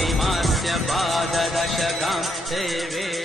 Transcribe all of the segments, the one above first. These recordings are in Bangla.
विमस्य पाददशकां सेवे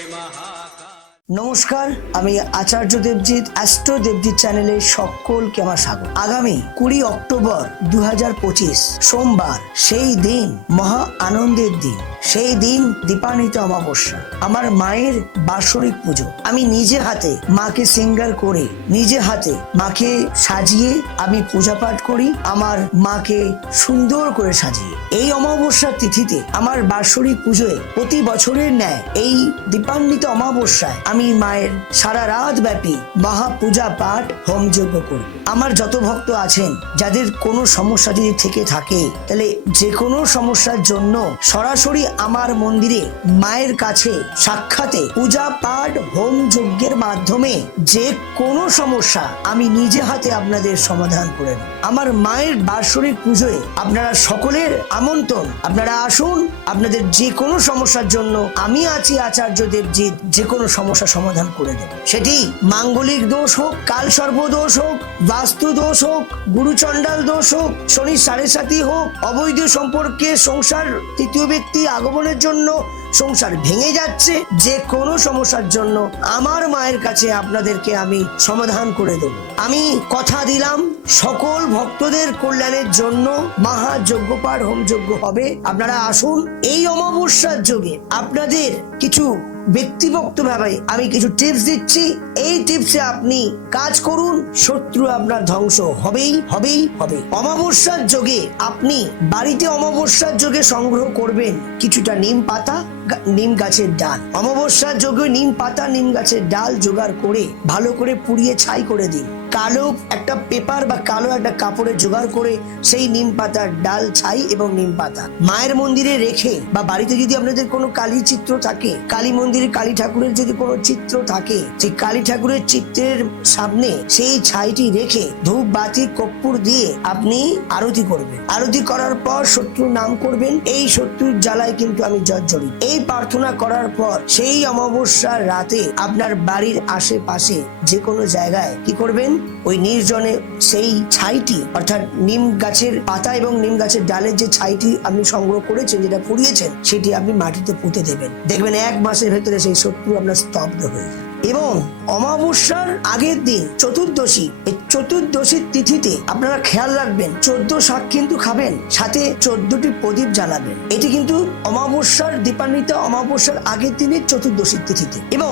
নমস্কার, আমি আচার্য দেবজিৎ, অ্যাস্ট্রো দেবজিৎ চ্যানেলে সকলকে আমার স্বাগত। আগামী কুড়ি অক্টোবর দুই হাজার পঁচিশ, সোমবার, সেই দিন, মহা আনন্দের দিন। সেই দিন দীপান্বিত অমাবস্যা, আমার মায়ের বাৎসরিক পুজো। আমি নিজে হাতে মাকে সিঙ্গার করে, নিজে হাতে মাকে সাজিয়ে আমি পূজা পাঠ করি, আমার মাকে সুন্দর করে সাজিয়ে। এই অমাবস্যার তিথিতে আমার বাৎসরিক পুজোয় প্রতি বছরের ন্যায় এই দীপান্বিত অমাবস্যায় আমি মায়ের সারা রাত ব্যাপী মহা পূজা পাঠ হোম যজ্ঞ করব আমার যত ভক্ত আছেন, যাদের কোনো সমস্যা যদি থেকে থাকে, তাহলে যে কোনো সমস্যার জন্য সরাসরি আমার মন্দিরে মায়ের কাছে সাক্ষাতে পূজা পাঠ হোম যজ্ঞের মাধ্যমে যে কোনো সমস্যা আমি নিজে হাতে আপনাদের সমাধান করে আমার মায়ের বাৎসরিক পুজোয় আপনারা সকলের আমন্ত্রণ। আপনারা আসুন, আপনাদের যে কোনো সমস্যার জন্য আমি আছি আচার্য দেবজিৎ, যে কোনো সমস্যা সমাধান করে দেব সেটি মাঙ্গলিক দোষ হোক কাল সর্ব দোষ হোক, বাস্তু দোষ হোক, গুরুচণ্ডাল দোষ হোক, শনি সাড়ে সাথী হোক, অবৈধ সম্পর্কে সংসার তৃতীয় ব্যক্তি আগমনের জন্য সংসার ভেঙে যাচ্ছে, যে কোনো সমস্যার জন্য আমার মায়ের কাছে আপনাদেরকে আমি সমাধান করে দেব। আমি কথা দিলাম, সকল ভক্তদের কল্যাণের জন্য মহা যজ্ঞপাঠ হোম যজ্ঞ হবে। আপনারা আসুন, এই অমাবস্যার যোগে আপনাদের কিছু ব্যক্তিগত ভাবে আমি কিছু টিপস দিচ্ছি। এই টিপসে আপনি কাজ করুন, শত্রু আপনার ধ্বংস হবেই হবেই হবে অমাবস্যার যোগে আপনি বাড়িতে অমাবস্যার যোগে সংগ্রহ করবেন কিছুটা নিম পাতা নিম গাছের ডাল। অমাবস্যার যোগে নিম পাতা, নিম গাছের ডাল জোগাড় করে ভালো করে পুড়িয়ে ছাই করে দিন। কালো একটা পেপার বা কালো একটা কাপড়ে জোগাড় করে সেই নিম পাতার ডাল ছাই এবং নিম পাতা। মায়ের মন্দিরে রেখে বা বাড়িতে যদি আপনাদের কোনো কালী চিত্র থাকে, কালী মন্দিরে কালী ঠাকুরের যদি কোনো চিত্র থাকে, সেই কালী ঠাকুরের চিত্রের সামনে সেই ছাইটি রেখে ধূপ, বাতি, কর্পূর দিয়ে আপনি আরতি করবেন। আরতি করার পর শত্রুর নাম করবেন, এই শত্রুর জ্বালায় কিন্তু আমি জর্জরিত। এই প্রার্থনা করার পর সেই অমাবস্যার রাতে আপনার বাড়ির আশেপাশে যে কোনো জায়গায় কি করবেন? ওই নির্জনে সেই ছাইটি, অর্থাৎ নিম গাছের পাতা এবং নিম গাছের ডালের যে ছাইটি আপনি সংগ্রহ করেছেন, যেটা পুড়িয়েছেন, সেটি আপনি মাটিতে পুঁতে দেবেন। দেখবেন এক মাসের ভেতরে সেই শত্রু আপনার স্তব্ধ হয়ে যায়। এবং অমাবস্যার আগের দিন, চতুর্দশী, এই চতুর্দশীর তিথিতে আপনারা খেয়াল রাখবেন, চোদ্দ শাক কিন্তু খাবেন, সাথে চোদ্দটি প্রদীপ জ্বালাবেন। এটি কিন্তু অমাবস্যার দীপান্বিত অমাবস্যার আগের দিনের চতুর্দশীর তিথিতে। এবং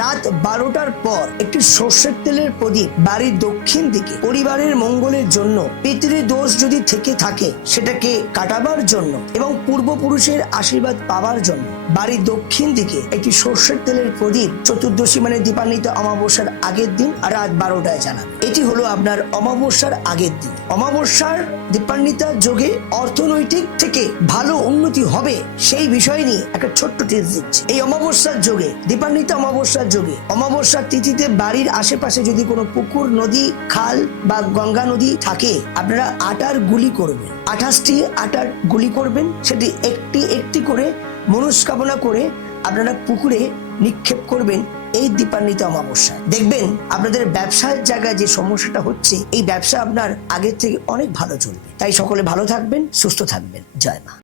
রাত বারোটার পর একটি সর্ষের তেলের প্রদীপ বাড়ির দক্ষিণ দিকে পরিবারের মঙ্গলের জন্য পিতৃ দোষ যদি থেকে থাকে, সেটাকে কাটাবার জন্য এবং পূর্বপুরুষের আশীর্বাদ পাওয়ার জন্য বাড়ির দক্ষিণ দিকে একটি সর্ষের তেলের প্রদীপ চতুর্দশী মানে দীপান্বিত অমাবস্যার আগের দিন রাত বারোটায় জানাবে এটি হলো আপনার অমাবস্যার আগের দিন। অমাবস্যার দীপান্বিতা যোগে অর্থনৈতিক থেকে ভালো উন্নতি হবে সেই বিষয় নিয়ে একটা ছোট্ট টিপস দিচ্ছি। এই অমাবস্যার যোগে, দীপান্বিতা অমাবস্যার যোগে, অমাবস্যার তিথিতে বাড়ির আশেপাশে যদি কোনো পুকুর, নদী, খাল বা গঙ্গা নদী থাকে, আপনারা আটার গুলি করবেন। আঠাশটি আটার গুলি করবেন, সেটি একটি একটি করে মনস্কামনা করে আপনারা পুকুরে নিক্ষেপ করবেন। এই দীপান্বিত অমাবস্যায় দেখবেন আপনাদের ব্যবসার জায়গায় যে সমস্যাটা হচ্ছে, এই ব্যবসা আপনার আগের থেকে অনেক ভালো চলবে। তাই সকলে ভালো থাকবেন, সুস্থ থাকবেন। জয় মা।